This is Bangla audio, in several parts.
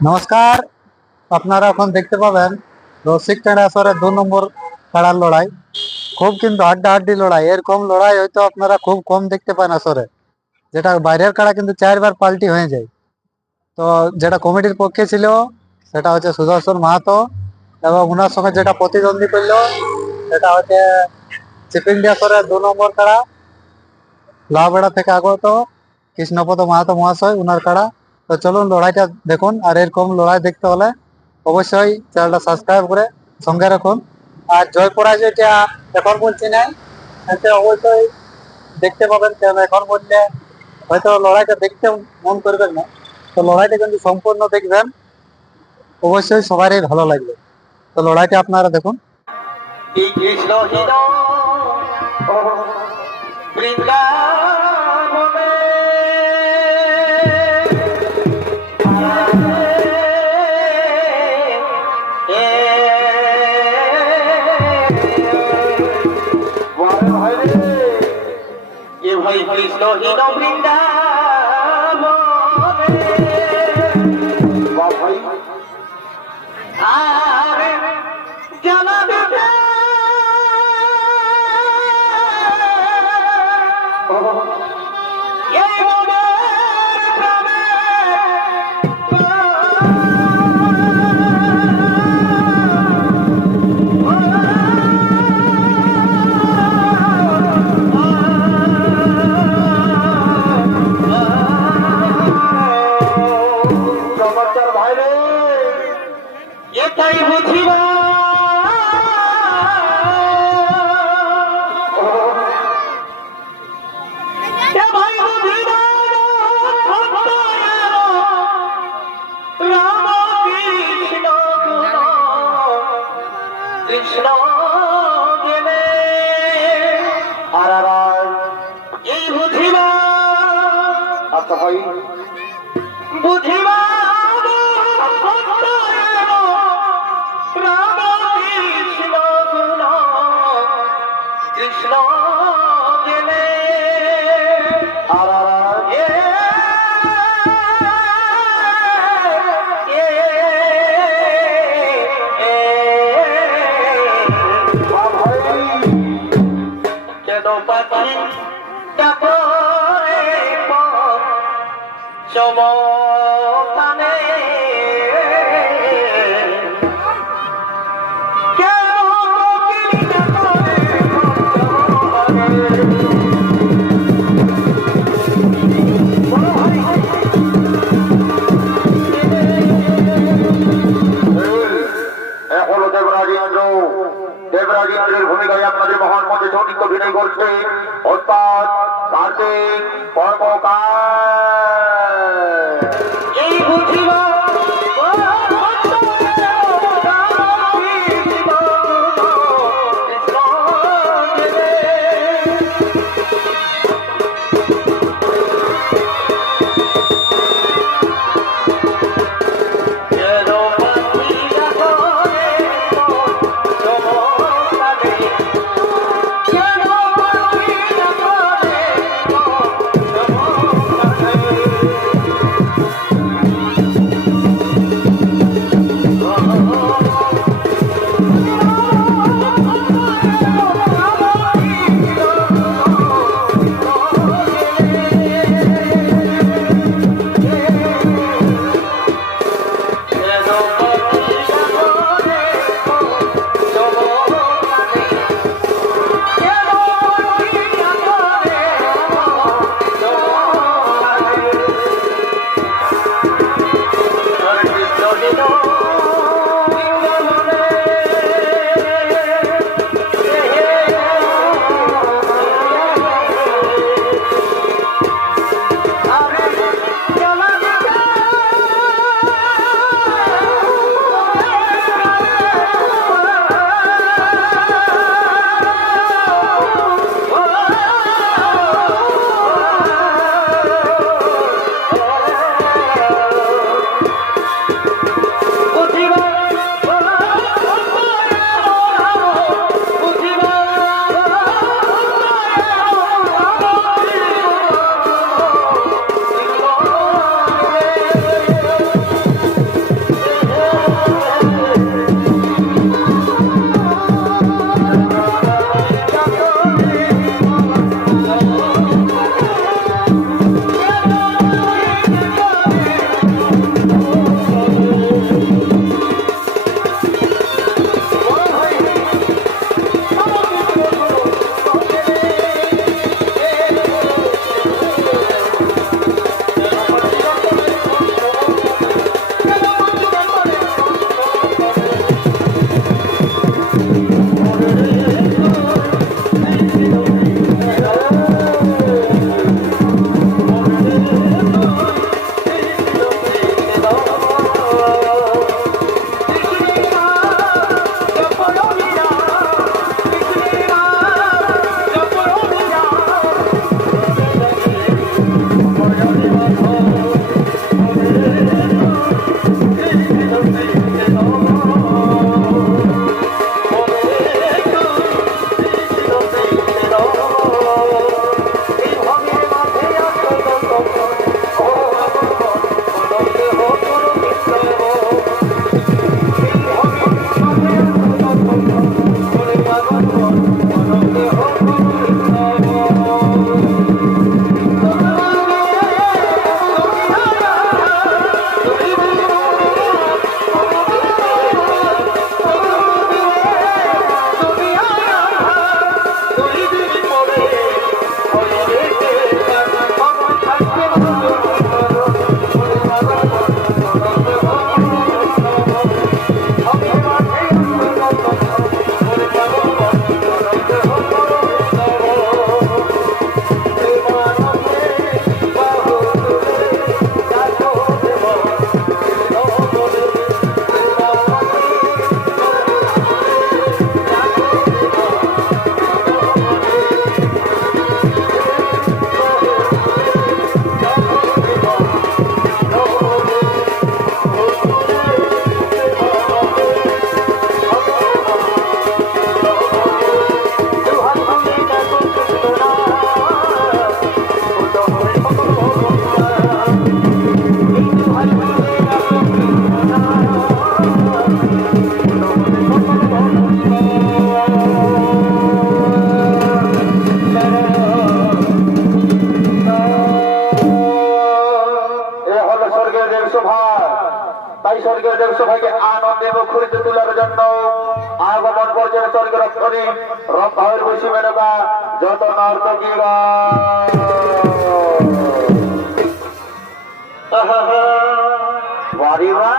নমস্কার। আপনারা এখন দেখতে পাবেন রসিকটানা আসরের 2 নম্বর খেলার লড়াই। খুব কিন্তু হাড্ডাহাড্ডি লড়াই, এরকম লড়াই হয়তো আপনারা খুব কম দেখতে পান আসরে। যেটা বাইরের খেলা কিন্তু 4বার পাল্টি হয়ে যায়। তো যেটা কমিটির পক্ষে ছিল সেটা হচ্ছে সুদর্শন মাহাতো, এবং ওনার সঙ্গে যেটা প্রতিদ্বন্দ্বী করলো সেটা হচ্ছে চিপিন্ডি আসরের 2 নম্বর খেলা লাউবেড়া থেকে আগত কৃষ্ণপদ মাহাতো মহাশয়, উনার কাড়া। তো চলুন লড়াইটা দেখুন, আর এরকম লড়াই দেখতে হলে অবশ্যই চ্যানেলটা সাবস্ক্রাইব করে সঙ্গে রাখুন। আর জয় পরাজয়টা এখন বলছি না, এতে অবশ্যই দেখতে পাবেন, কারণ এখন বললে হয়তো লড়াইটা দেখতে মন করবেন না। তো লড়াইটা কিন্তু সম্পূর্ণ দেখবেন, অবশ্যই সবারই ভালো লাগবে। তো লড়াইটা আপনারা দেখুন। এই কৃষ্ণ হীন বৃন্দাবনে এ ভাই কৃষ্ণ হীন বৃন্দাবনে আর জ্বালা দিতে এই মনের প্রাণে চমৎকার ভাইরে এটাই বুঝিবা কৃষ্ণ গেলে আর এই বুঝিবা আচ্ছা ভাই বুঝিবা রাম কৃষ্ণ গুণ কৃষ্ণ গেলে আর কেন পাখি ডাকরে চমকানে এখনো দেবরাজেন্দ্রের ভূমিকায় আপনাদের মহান মধ্যে সঠিক অভিনয় করছে ওস্তাদ কার্তিক কর্মকার। এই বুঝিবা তাই স্বর্গের দেব সবাইকে আনন্দে মুখরিত তোলার জন্য আগমন করছেন স্বর্গের রক্ষণী রক্ষার বসি মেনকা যত নর্তকীরা বাড়িবা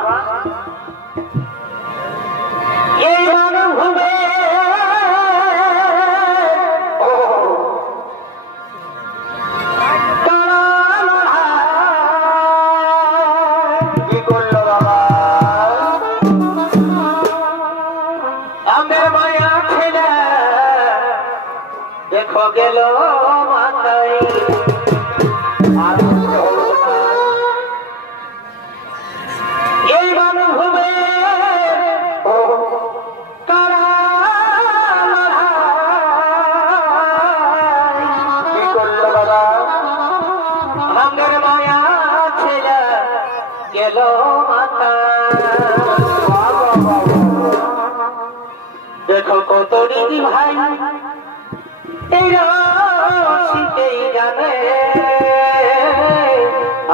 এই মানভূমে কি করলো বাবা আমার মায়া ছেলে দেখো গেল মাথায় আর হলো না এই মানভূমে কি করলো বাবা আমার মায়া ছেলে গেল মাথা দেখো কত দিদি ভাই এই শীতেই জানে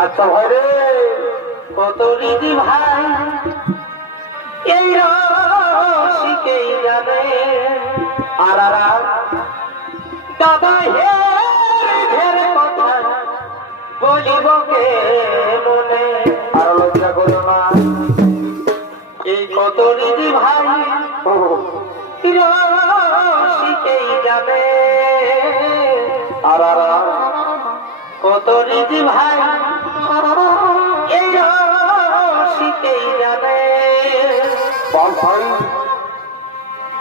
আচ্ছা ভাই রে কত দিদি ভাই এই শীতেই জানে আর দাদা হে ঢের কথা বলিব কে মনে আর লজ্জা করো না এই কত দিদি ভাই শিখেই যাবে আর কত দিদি ভাই এই শিখেই যাবে ভাই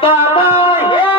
দাদা হে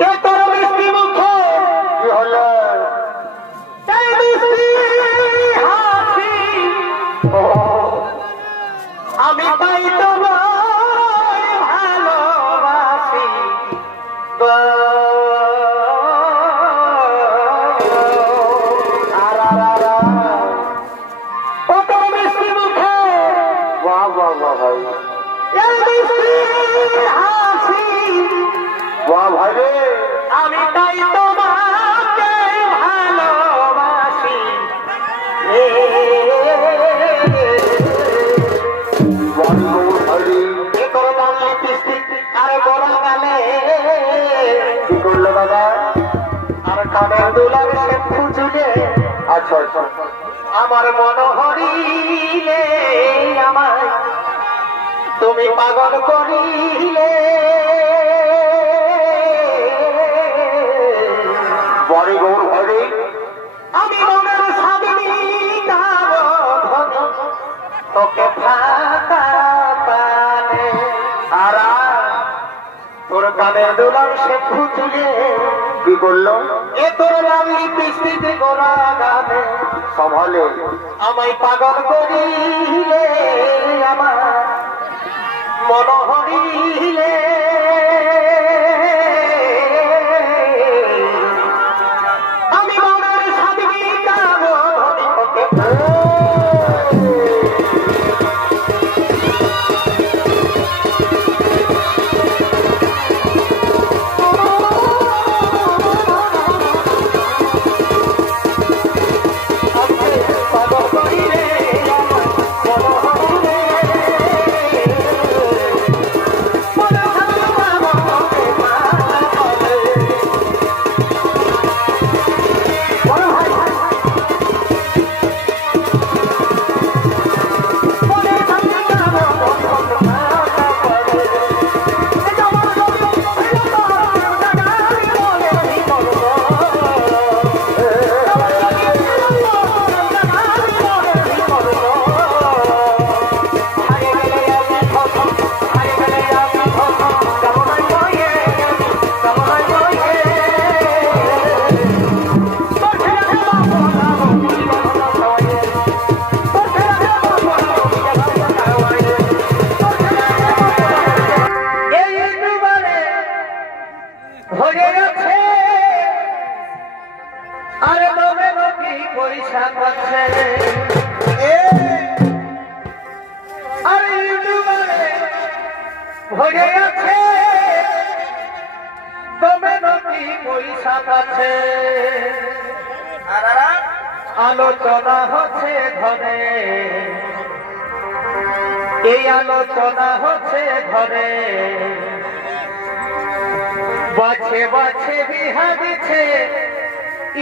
এ তোর মিষ্টি মুখে কি হলো এই মিষ্টি হাসি আমি পাই তোমায় ভালোবাসি গো। ও তোর মিষ্টি মুখে বাহ বাহ বাহ ভাই এই মিষ্টি হাসি বাহ ভাই রে আমি তাই তোমাকে ভালোবাসি আরে বড় গালে কি করলো দাদা আর কানের দুলার সে খুঁজলে আচ্ছা আচ্ছা আমার মনোহরিলে আমায় তুমি পাগল করিলে বড়ি গৌর হরি আমি মনের স্বামী তোকে ফাঁকা পানে আর তোর গানের দোলার সে খুঁজলে কি করলো এ তোর লালি বৃষ্টিতে গোড়া গানে সভালে আমায় পাগল করিলে আমার মনোহরিলে আমি মনের স্বামী ভরে আছে আরে তবে কি পয়সা পাচ্ছে আরে ইউটিউবারে ভরে আছে তবে কি পয়সা পাচ্ছে আলোচনা হচ্ছে ঘরে এই আলোচনা হচ্ছে ঘরে বাছে বাছে বিহা দিচ্ছে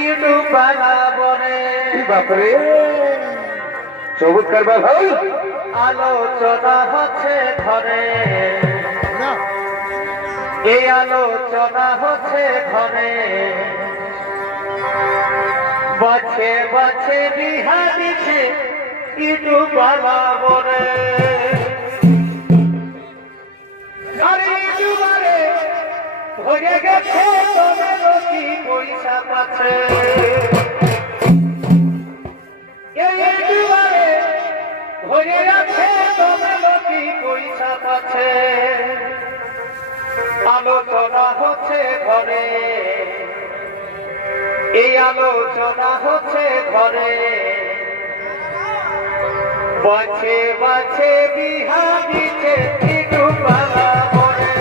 ইনু পালা বনে বাপরে সবুজ করবা ভাই আলোচনা হচ্ছে ঘরে এই আলোচনা হচ্ছে ঘরে বাছে বাছে বিহা দিচ্ছে ইনু পালা বনে ভরে গেছে তোমার কি পয়সা পাচ্ছে ভরে গেছে তোমার কি পয়সা পাচ্ছে আলোচনা হচ্ছে ঘরে এই আলোচনা হচ্ছে ঘরে বাছে বাছে বিহা দিচ্ছে ইনু পালা বনে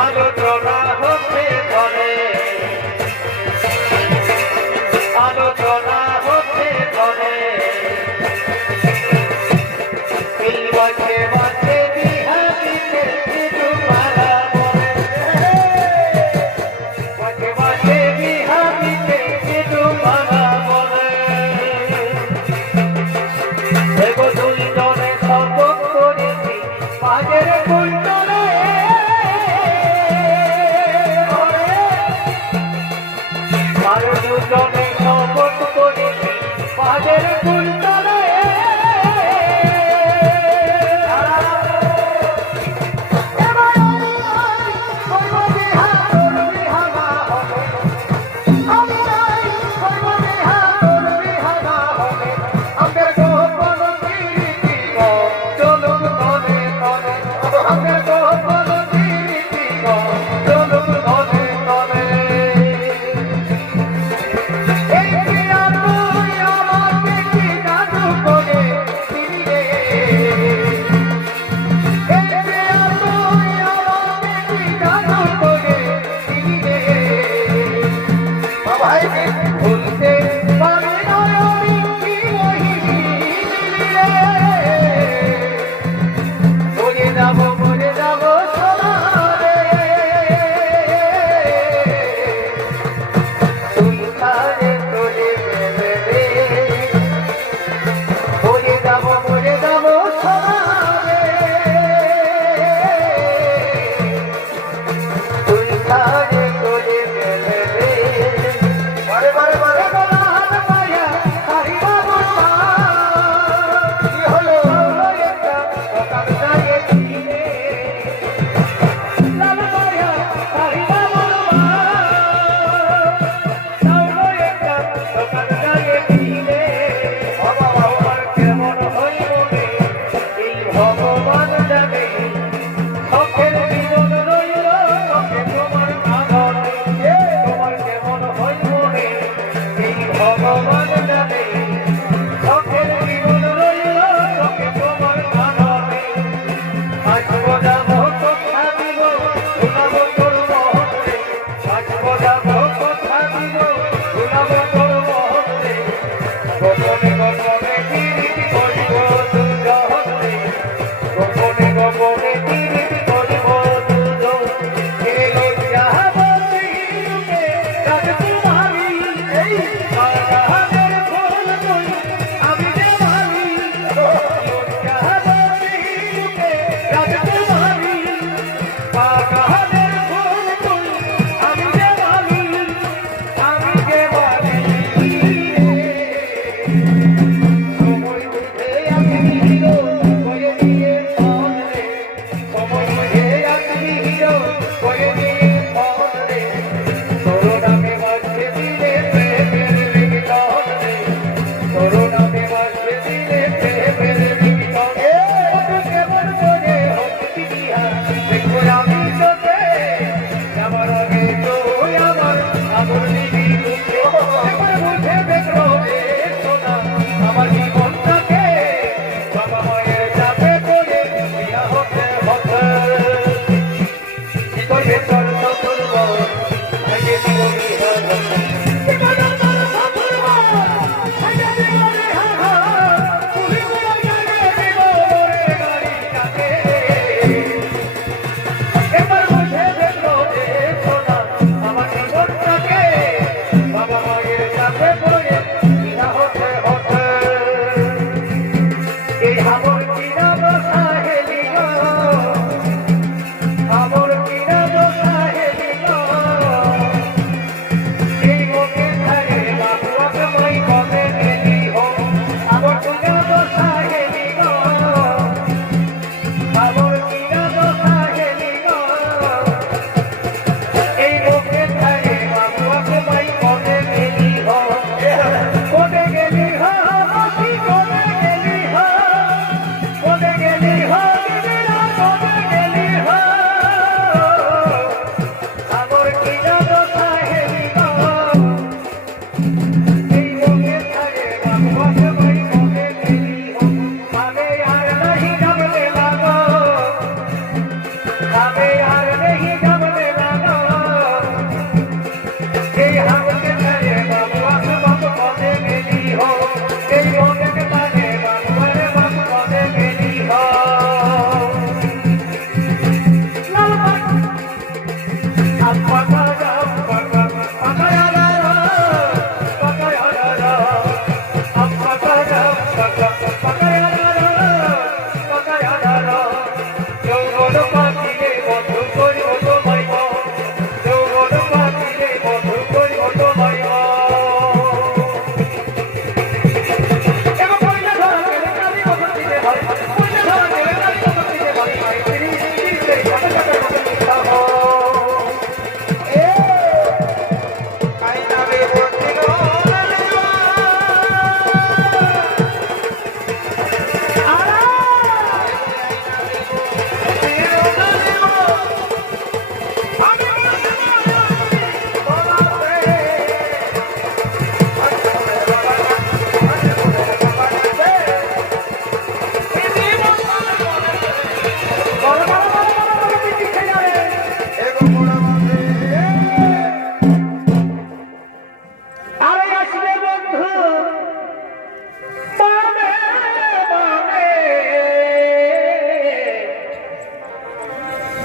আলোচনা হচ্ছে ঘরে আলোচনা হচ্ছে ঘরে বাজের ফুল তলে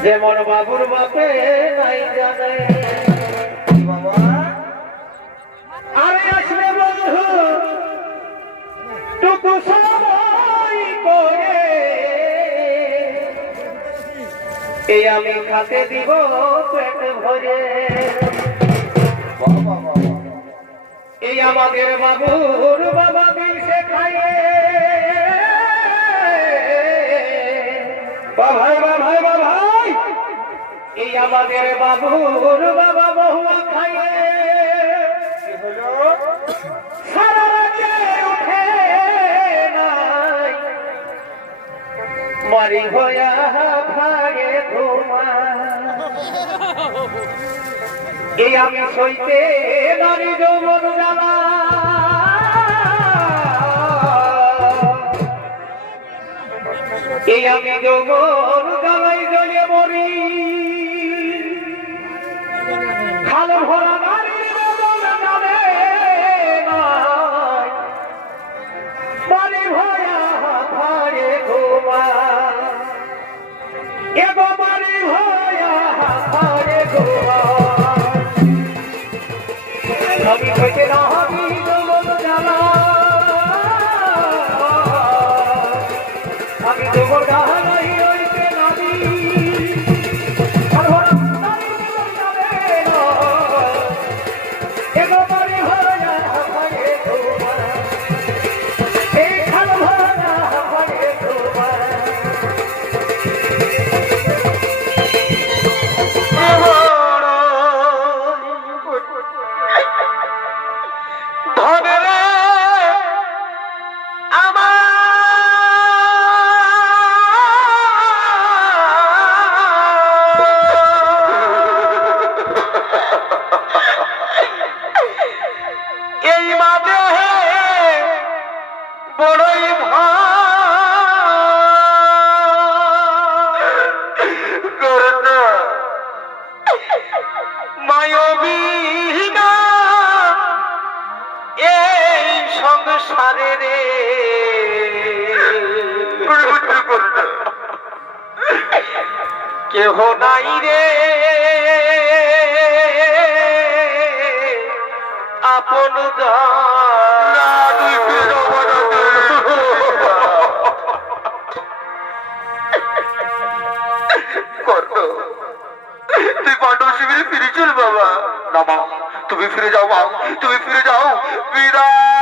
যেমন বাবুর বাপে নাই জানে বাবা আরে আসলে বন্ধু টুকু সময় করে এই আমি খাতে দিব পেট ভরে এই আমাদের বাবুর বাবা দিলসে খাইয়ে ভাই ভাই ভাই এই আমাদের বাবুর বাবা বহুয়া খাইয়ে সারা রাতে উঠে নাই মারি হইয়া ভাগে ঘুমা এই আমি সইতে নারী যৌবন জ্বালা এই আমি যৌবন জ্বালাই জ্বলে মরি খাল ভরা নারী যৌবন জানে বাড়ি ভয়া ভারে ঘুমা এগো বাড়ি ভয়া ভারে ঘুমা আমি হইতে না হবি যৌবন জ্বালা আমি যৌবন জ্বালাই হইতে নাবি এগো বাড়ি ভয়া ভারে ঘুমা এই খাল ভরা ভারে ঘুমা এই মাঝে বড়ই মায়বিহীনা এই সংসারে রে কেহ নাই রে আপন তুই পাণ্ডব শিবিরে ফিরে চল বাবা না মা তুমি ফিরে যাও মা তুমি ফিরে যাও বিদায়